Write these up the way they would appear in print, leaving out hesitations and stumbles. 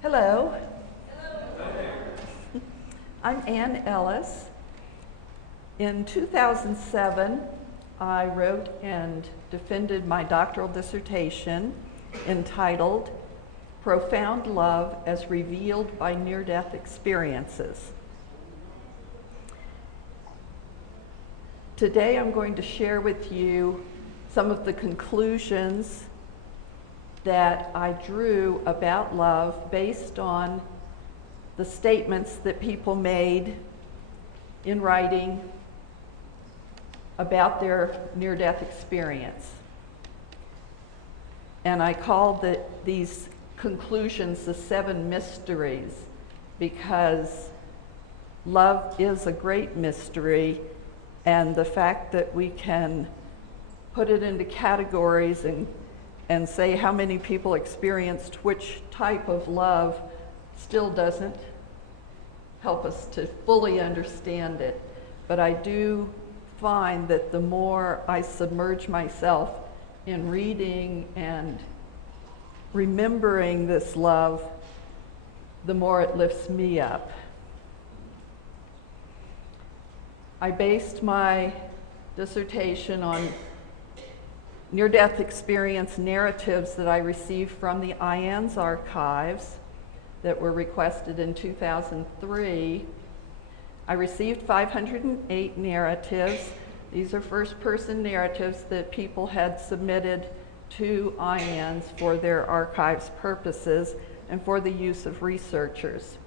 Hello. I'm Ellis. In 2007, I wrote and defended my doctoral dissertation entitled Profound Love as Revealed by Near-Death Experiences. Today I'm going to share with you some of the conclusions that I drew about love based on the statements that people made in writing about their near-death experience. And I called these conclusions the 7 mysteries, because love is a great mystery, and the fact that we can put it into categories and say how many people experienced which type of love still doesn't help us to fully understand it. But I do find that the more I submerge myself in reading and remembering this love, the more it lifts me up. I based my dissertation on near-death experience narratives that I received from the IANDS archives that were requested in 2003. I received 508 narratives. These are first-person narratives that people had submitted to IANDS for their archives purposes and for the use of researchers.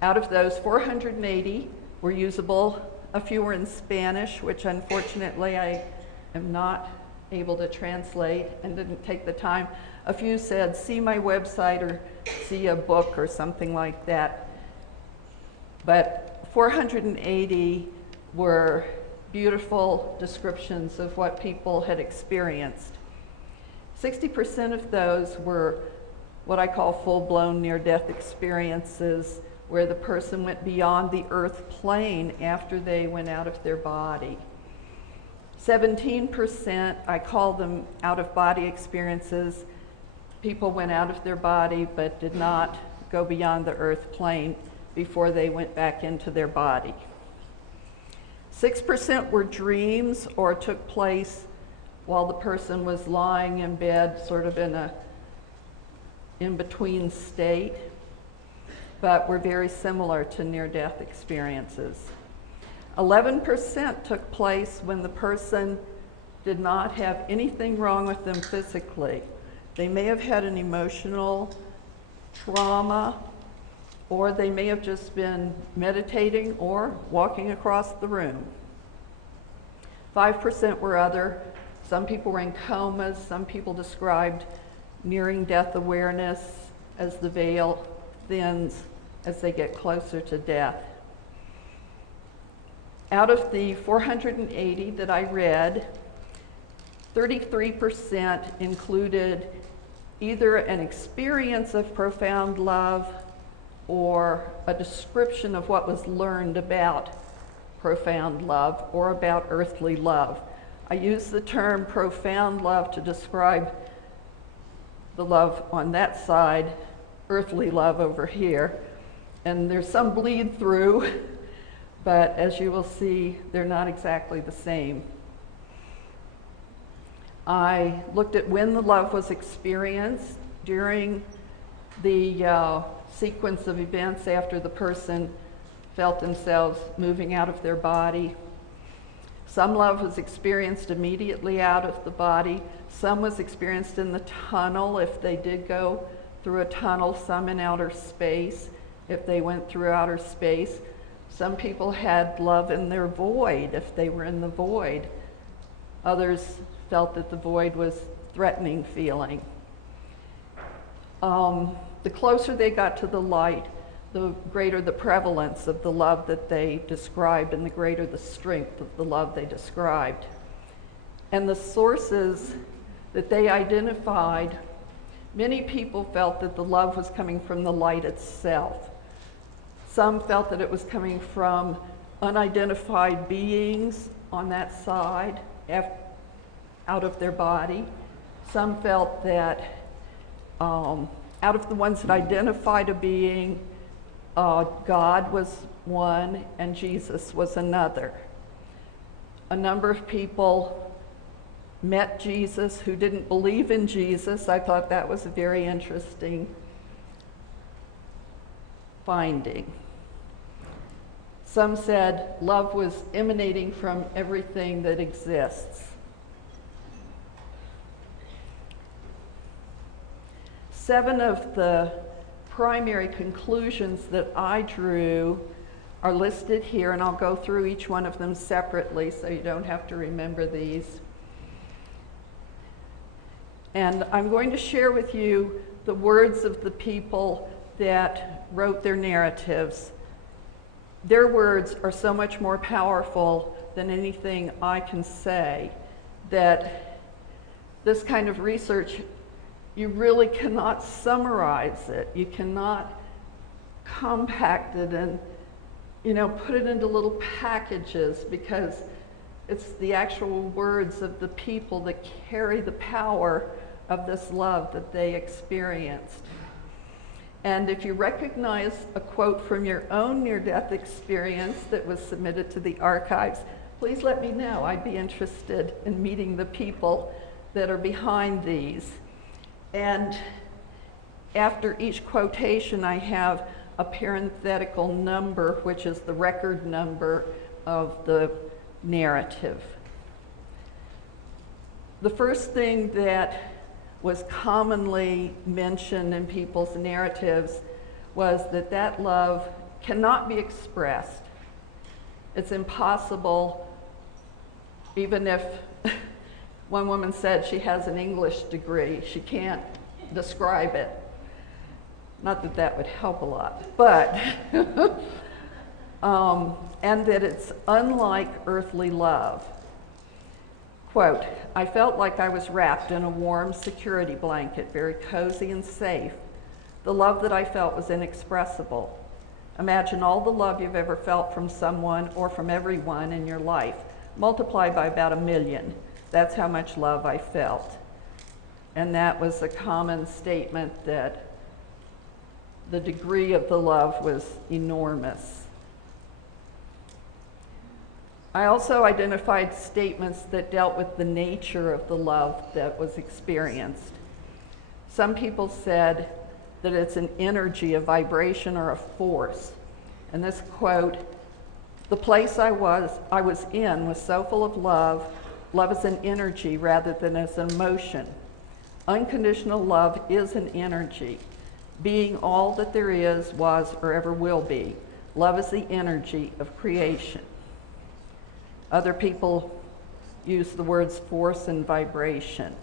Out of those, 480 were usable. A few were in Spanish, which unfortunately I am not able to translate and didn't take the time. A few said, see my website or see a book or something like that. But 480 were beautiful descriptions of what people had experienced. 60% of those were what I call full-blown near-death experiences, where the person went beyond the earth plane after they went out of their body. 17%, I call them out-of-body experiences. People went out of their body but did not go beyond the earth plane before they went back into their body. 6% were dreams or took place while the person was lying in bed, sort of in a in-between state, but were very similar to near-death experiences. 11% took place when the person did not have anything wrong with them physically. They may have had an emotional trauma, or they may have just been meditating or walking across the room. 5% were other. Some people were in comas. Some people described nearing death awareness as the veil thins as they get closer to death. Out of the 480 that I read, 33% included either an experience of profound love or a description of what was learned about profound love or about earthly love. I use the term profound love to describe the love on that side, earthly love over here, and there's some bleed through, but as you will see, they're not exactly the same. I looked at when the love was experienced during the sequence of events after the person felt themselves moving out of their body. Some love was experienced immediately out of the body. Some was experienced in the tunnel if they did go through a tunnel, some in outer space if they went through outer space. Some people had love in their void if they were in the void. Others felt that the void was threatening feeling. The closer they got to the light, the greater the prevalence of the love that they described and the greater the strength of the love they described. And the sources that they identified, many people felt that the love was coming from the light itself. Some felt that it was coming from unidentified beings on that side, out of their body. Some felt that Out of the ones that identified a being, God was one and Jesus was another. A number of people met Jesus who didn't believe in Jesus. I thought that was a very interesting finding. Some said love was emanating from everything that exists. Seven of the primary conclusions that I drew are listed here, and I'll go through each one of them separately so you don't have to remember these. And I'm going to share with you the words of the people that wrote their narratives. Their words are so much more powerful than anything I can say, that this kind of research, you really cannot summarize it. You cannot compact it and, put it into little packages, because it's the actual words of the people that carry the power of this love that they experienced. And if you recognize a quote from your own near-death experience that was submitted to the archives, please let me know. I'd be interested in meeting the people that are behind these. And after each quotation, I have a parenthetical number, which is the record number of the narrative. The first thing that was commonly mentioned in people's narratives was that love cannot be expressed. It's impossible, even if one woman said she has an English degree, she can't describe it. Not that that would help a lot, but, and that it's unlike earthly love. Quote, I felt like I was wrapped in a warm security blanket, very cozy and safe. The love that I felt was inexpressible. Imagine all the love you've ever felt from someone or from everyone in your life, multiplied by about 1 million. That's how much love I felt. And that was a common statement, that the degree of the love was enormous. I also identified statements that dealt with the nature of the love that was experienced. Some people said that it's an energy, a vibration, or a force. And this quote, the place I was in was so full of love. Love is an energy rather than as an emotion. Unconditional love is an energy, being all that there is, was, or ever will be. Love is the energy of creation. Other people use the words force and vibration.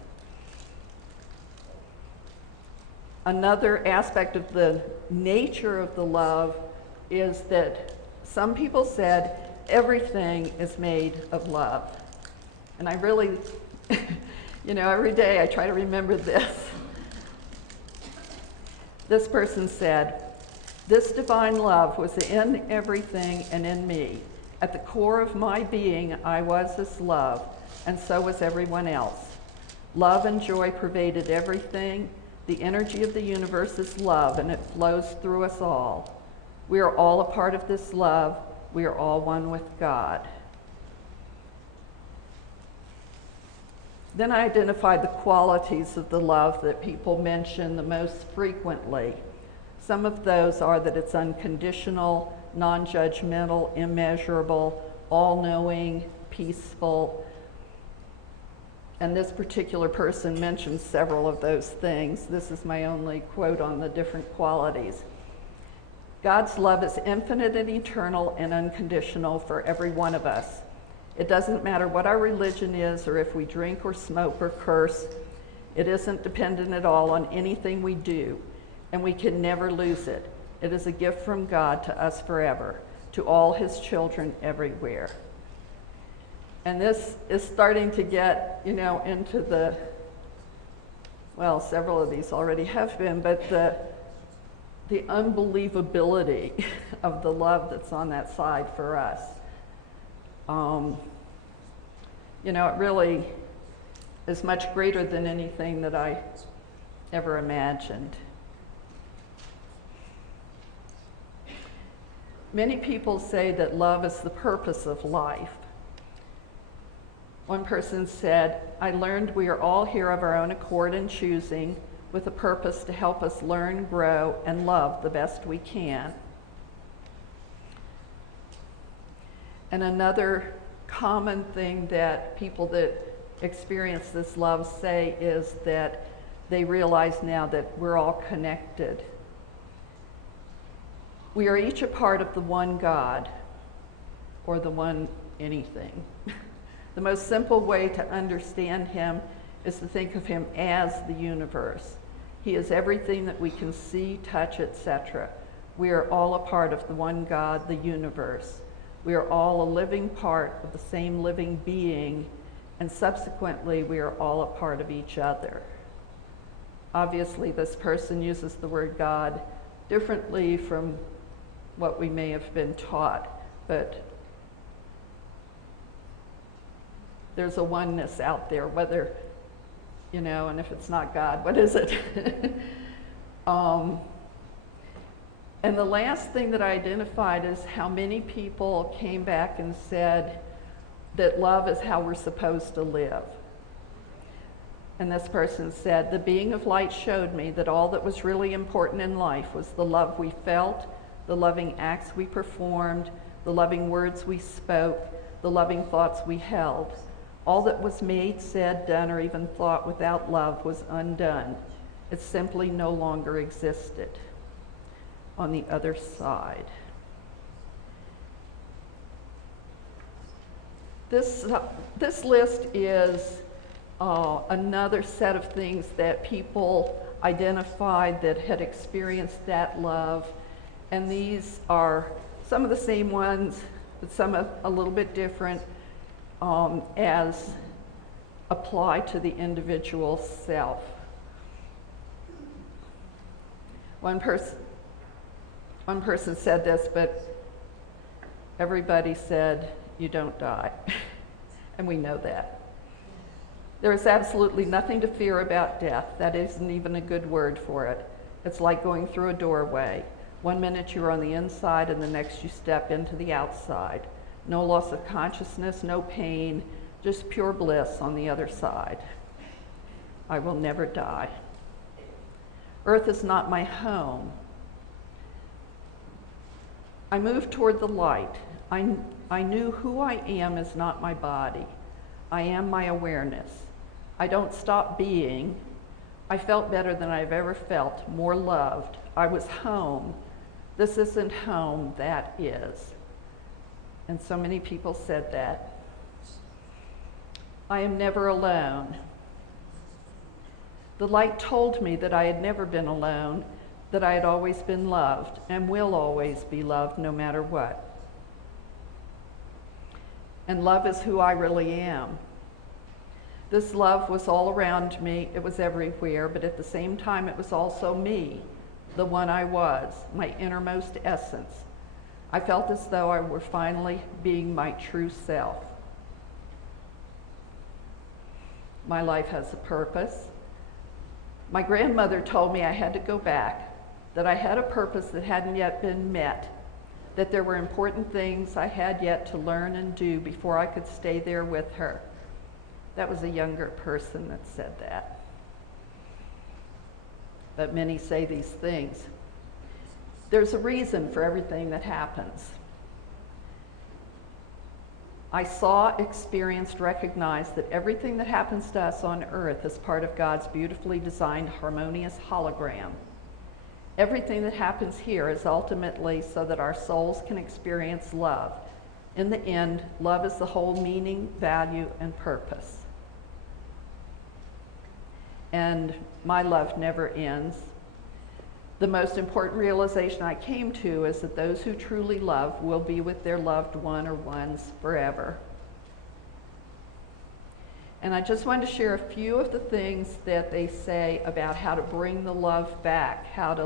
Another aspect of the nature of the love is that some people said everything is made of love. And I really, every day I try to remember this. This person said, this divine love was in everything and in me. At the core of my being, I was this love, and so was everyone else. Love and joy pervaded everything. The energy of the universe is love, and it flows through us all. We are all a part of this love. We are all one with God. Then I identified the qualities of the love that people mention the most frequently. Some of those are that it's unconditional, non-judgmental, immeasurable, all-knowing, peaceful. And this particular person mentions several of those things. This is my only quote on the different qualities. God's love is infinite and eternal and unconditional for every one of us. It doesn't matter what our religion is, or if we drink or smoke or curse. It isn't dependent at all on anything we do, and we can never lose it. It is a gift from God to us forever, to all his children everywhere. And this is starting to get, into the, well, several of these already have been, but the unbelievability of the love that's on that side for us. It really is much greater than anything that I ever imagined. Many people say that love is the purpose of life. One person said, I learned we are all here of our own accord and choosing, with a purpose to help us learn, grow, and love the best we can. And another common thing that people that experience this love say is that they realize now that we're all connected. We are each a part of the one God, or the one anything. The most simple way to understand him is to think of him as the universe. He is everything that we can see, touch, etc. We are all a part of the one God, the universe. We are all a living part of the same living being, and subsequently we are all a part of each other. Obviously, this person uses the word God differently from what we may have been taught, but there's a oneness out there, whether, and if it's not God, what is it? And the last thing that I identified is how many people came back and said that love is how we're supposed to live. And this person said, the being of light showed me that all that was really important in life was the love we felt, the loving acts we performed, the loving words we spoke, the loving thoughts we held. All that was made, said, done, or even thought without love was undone. It simply no longer existed. On the other side. This list is another set of things that people identified that had experienced that love. And these are some of the same ones, but some a little bit different as applied to the individual self. One person said this, but everybody said, you don't die. And we know that. There is absolutely nothing to fear about death. That isn't even a good word for it. It's like going through a doorway. One minute you're on the inside and the next you step into the outside. No loss of consciousness, no pain, just pure bliss on the other side. I will never die. Earth is not my home. I moved toward the light. I knew who I am is not my body. I am my awareness. I don't stop being. I felt better than I've ever felt, more loved. I was home. This isn't home, that is. And so many people said that. I am never alone. The light told me that I had never been alone, that I had always been loved and will always be loved no matter what. And love is who I really am. This love was all around me, it was everywhere, but at the same time it was also me, the one I was, my innermost essence. I felt as though I were finally being my true self. My life has a purpose. My grandmother told me I had to go back, that I had a purpose that hadn't yet been met, that there were important things I had yet to learn and do before I could stay there with her. That was a younger person that said that. But many say these things. There's a reason for everything that happens. I saw, experienced, recognized that everything that happens to us on earth is part of God's beautifully designed, harmonious hologram. Everything that happens here is ultimately so that our souls can experience love. In the end, love is the whole meaning, value, and purpose. And my love never ends. The most important realization I came to is that those who truly love will be with their loved one or ones forever. And I just wanted to share a few of the things that they say about how to bring the love back, how to